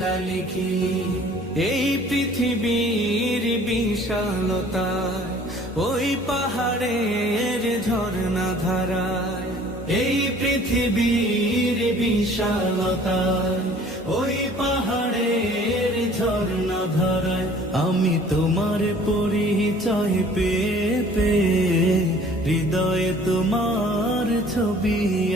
লিখি এই পৃথিবীর ওই পাহাড়ের ঝর্ণা ধারায় এই পৃথিবীর বিশালতায়, ওই পাহাড়ের ঝর্ণা ধারায় আমি তোমার পরিচয় পেয়ে পেয়ে হৃদয়ে ছবি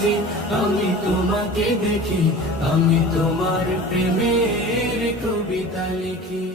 খুঁজি আমি তোমাকে দেখি আমি তোমার প্রেমের কবিতা লিখি।